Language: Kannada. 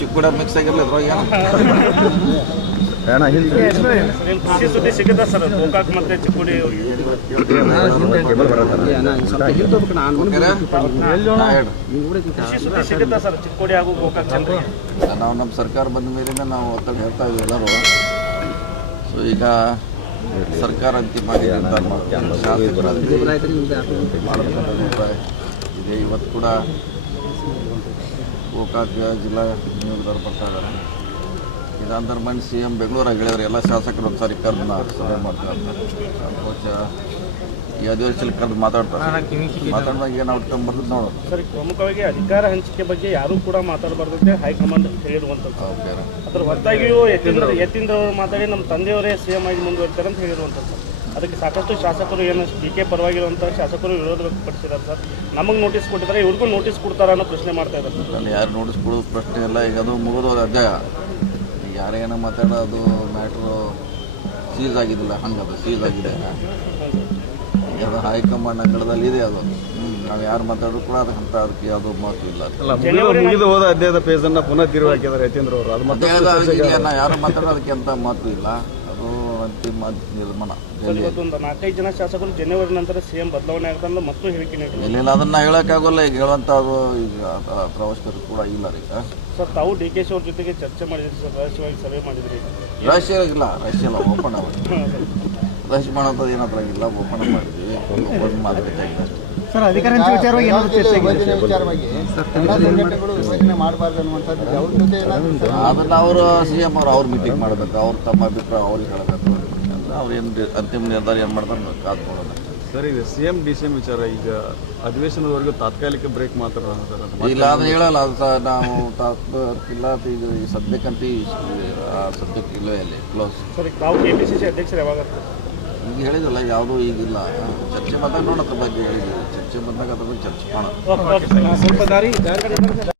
ಚಿಕ್ಕುಡ ಮಿಕ್ಸ್ ಆಗಿರಲಿ ಅದ್ರಾಗ ಖುಷಿ ಸುದ್ದಿ ಸಿಗುತ್ತಾ ಸರ್ ಗೋಕಾಕ್ ಮತ್ತೆ ಚಿಕ್ಕೋಡಿ ಖುಷಿ ಸುದ್ದಿ ಸಿಗುತ್ತಾ ಸರ್ ಚಿಕ್ಕೋಡಿ ಹಾಗೂ ಗೋಕಾಕ್ ಜನರಿಗೆ? ನಾವು ನಮ್ಮ ಸರ್ಕಾರ ಬಂದ ಮೇಲಿಂದ ನಾವು ಒತ್ತಡ ಹೇಳ್ತಾ ಇದ್ದೀವಿ ಎಲ್ಲರೂ. ಸೊ ಈಗ ಸರ್ಕಾರ ಅಂತಿಮ ಶಾಸಕರ ಮಾಡಬೇಕಂತ ಅಭಿಪ್ರಾಯ ಇದೆ. ಇವತ್ತು ಕೂಡ ಗೋಕಾಕ್ ಜಿಲ್ಲಾ ನಿಯೋಗದವ್ರು ಬರ್ತಾ ಇದ್ದಾರೆ. ಇದಾಂತರ ಮನೆ ಸಿ ಎಂ ಬೆಂಗಳೂರಾಗ ಹೇಳಿದ್ರು ಎಲ್ಲ ಶಾಸಕರು ಒಂದು ಸಾರಿ ಕರೆದು ಸಭೆ ಮಾಡ್ತಾರೆ. ಸಂತೋಷ ಈ ಅಧಿವೇಶನ ಕರೆದು ಮಾತಾಡಿದಾಗ ಏನು ಔಟ್ಕಮ್ ಬರ್ತದೆ ನೋಡೋದು. ಸರ್, ಪ್ರಮುಖವಾಗಿ ಅಧಿಕಾರ ಹಂಚಿಕೆ ಬಗ್ಗೆ ಯಾರೂ ಕೂಡ ಮಾತಾಡಬಾರ್ದಂತೆ ಹೈಕಮಾಂಡ್ ಹೇಳಿರುವಂಥದ್ದು. ಅದ್ರ ಹೊರತಾಗಿಯೂ ಯತೀಂದ್ರ ಮಾತಾಡಿ ನಮ್ಮ ತಂದೆಯವರೇ ಸಿ ಎಂ ಆಗಿ ಮುಂದುವರಿತಾರೆ ಅಂತ ಹೇಳಿರುವಂಥದ್ದು ಸರ್. ಅದಕ್ಕೆ ಸಾಕಷ್ಟು ಶಾಸಕರು ಏನು ಟೀಕೆ ಪರವಾಗಿರುವಂಥ ಶಾಸಕರು ವಿರೋಧ ವ್ಯಕ್ತಪಡಿಸಿದ್ದಾರೆ ಸರ್. ನಮಗೆ ನೋಟಿಸ್ ಕೊಟ್ಟಿದ್ದಾರೆ, ಇವ್ರಿಗೂ ನೋಟಿಸ್ ಕೊಡ್ತಾರ ಅನ್ನೋ ಪ್ರಶ್ನೆ ಮಾಡ್ತಾ ಇದ್ದಾರೆ ಸರ್. ಅಲ್ಲಿ ಯಾರು ನೋಟಿಸ್ ಕೊಡೋದು ಪ್ರಶ್ನೆ ಇಲ್ಲ. ಈಗ ಅದು ಮುಗಿದೋದು ಅಧ್ಯಾಯ. ಯಾರೇನೋ ಮಾತಾಡೋದು ಮ್ಯಾಟ್ರು ಸೀಸ್ ಆಗಿದ್ದಿಲ್ಲ, ಹಂಗದು ಸೀಸ್ ಆಗಿದೆ. ಅದು ಹೈಕಮಾಂಡ್ ಅಂಗಳದಲ್ಲಿ ಇದೆ. ಅದು ನಾವು ಯಾರು ಮಾತಾಡೋದು ಕೂಡ ಅದಕ್ಕೆ ಯಾವುದೋ ಮಾತು ಇಲ್ಲ. ಮುಗಿದು ಹೋದ ಅಧ್ಯಾಯದ ಪೇಜನ್ನು ಪುನಃ ತಿರುಗಿ ಹಾಕಿದ್ದಾರೆ ಯತೀಂದ್ರ ಅವರು. ಅದು ಯಾರು ಮಾತಾಡೋ ಅದಕ್ಕೆ ಅಂತ ಮಾತು ಇಲ್ಲ. ಅದು ಅಂತಿಮ ನಿರ್ಮಾಣ. ಒಂದು 4-5 ಜನ ಶಾಸಕರು ಜನವರಿ ನಂತರ ಸಿಎಂ ಬದಲಾವಣೆ ಆಗ್ತಂದ್ರೆ ಮತ್ತು ಹೇಳಿಕೆ ನೀಡಿಲ್ಲ. ಇಲ್ಲ, ಅದನ್ನ ಹೇಳೋಕ್ಕಾಗೋಲ್ಲ. ಈಗ ಹೇಳುವಂಥದ್ದು ಈಗ ಅವಶ್ಯಕತೆ ಕೂಡ ಇಲ್ಲ. ಈಗ ಸರ್, ತಾವು ಡಿ ಕೆ ಶಿ ಅವ್ರ ಜೊತೆಗೆ ಚರ್ಚೆ ಮಾಡಿದ್ರಿ ಸರ್, ರಹಸ್ಯವಾಗಿ ಸಭೆ ಮಾಡಿದ್ರಿ. ರಹಸ್ಯ ಇಲ್ಲ, ಓಪನ್ ಆಗೋದು. ರಹಸ್ಯ ಮಾಡೋದು ಏನಾದ್ರಾಗಿಲ್ಲ, ಓಪನ್ ಮಾಡಿದ್ವಿ. ಓಪನ್ ಮಾಡಬೇಕಾಗಿದೆ ಅಷ್ಟೇ. ಸರ್, ಅಧಿಕಾರ ಹಂಚಿಕೆ ವಿಚಾರವಾಗಿ ಅದನ್ನ ಅವರು ಸಿ ಎಂ ಅವ್ರು ಮೀಟಿಂಗ್ ಮಾಡಬೇಕು. ಅವ್ರು ತಮ್ಮ ಅಭಿಪ್ರಾಯ ಅವ್ರಿಗೆ ಹೇಳಬೇಕು. ಅವ್ರು ಏನು ಅಂತಿಮ ನಿರ್ಧಾರ ಏನು ಮಾಡ್ತಾರೆ ಕಾದು ನೋಡೋಣ. ಸರ್, ಇದು CM DCM ವಿಚಾರ ಈಗ ಅಧಿವೇಶನದವರೆಗೂ ತಾತ್ಕಾಲಿಕ ಬ್ರೇಕ್ ಮಾತ್ರ ಇಲ್ಲ, ಅದು ಹೇಳಲ್ಲ. ಅದು ನಾವು ಇಲ್ಲ. ಈಗ ಸದ್ಯಕ್ಕಂತ ಸದ್ಯಕ್ಕೆ ಇಲ್ಲವೇ ಅಲ್ಲಿ ಕ್ಲೋಸ್. ಸರ್, ತಾವು KPCC ಅಧ್ಯಕ್ಷರು ಯಾವಾಗ? ಈಗ ಹೇಳಿದಲ್ಲ, ಯಾವುದೂ ಈಗಿಲ್ಲ. ಚರ್ಚೆ ಬಂದಾಗ ನೋಡೋದ್ರ ಬಗ್ಗೆ ಹೇಳಿದ್ವಿ. ಚರ್ಚೆ ಬಂದಾಗ ಅದ್ರ ಬಗ್ಗೆ ಚರ್ಚೆ ಮಾಡೋಣ.